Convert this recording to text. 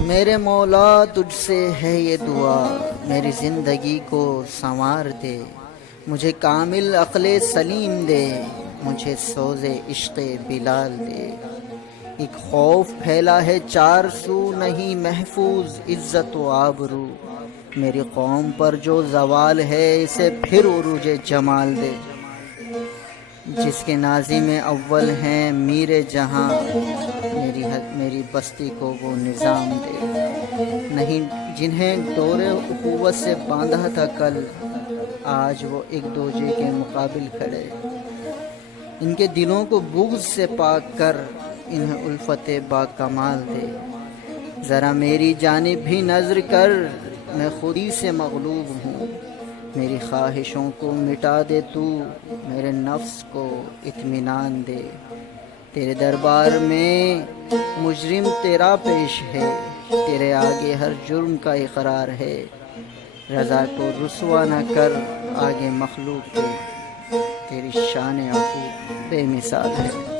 میرے مولا تجھ سے ہے یہ دعا، میری زندگی کو سنوار دے، مجھے کامل عقل سلیم دے، مجھے سوز عشق بلال دے۔ ایک خوف پھیلا ہے چار سو، نہیں محفوظ عزت و آبرو، میری قوم پر جو زوال ہے اسے پھر عروج جمال دے۔ جس کے ناظم اول ہیں میر جہاں، میری بستی کو وہ نظام دے۔ نہیں جنہیں ڈور اخوت سے باندھا تھا کل، آج وہ ایک دوجے کے مقابل کھڑے۔ ان کے دلوں کو بغض سے پاک کر، انہیں الفت با کمال دے۔ ذرا میری جانب بھی نظر کر، میں خودی سے مغلوب ہوں، میری خواہشوں کو مٹا دے تو، میرے نفس کو اطمینان دے۔ تیرے دربار میں مجرم تیرا پیش ہے، تیرے آگے ہر جرم کا اقرار ہے۔ رضا کو رسوا نہ کر آگے مخلوق کے، تیری شان عفو بے مثال ہے۔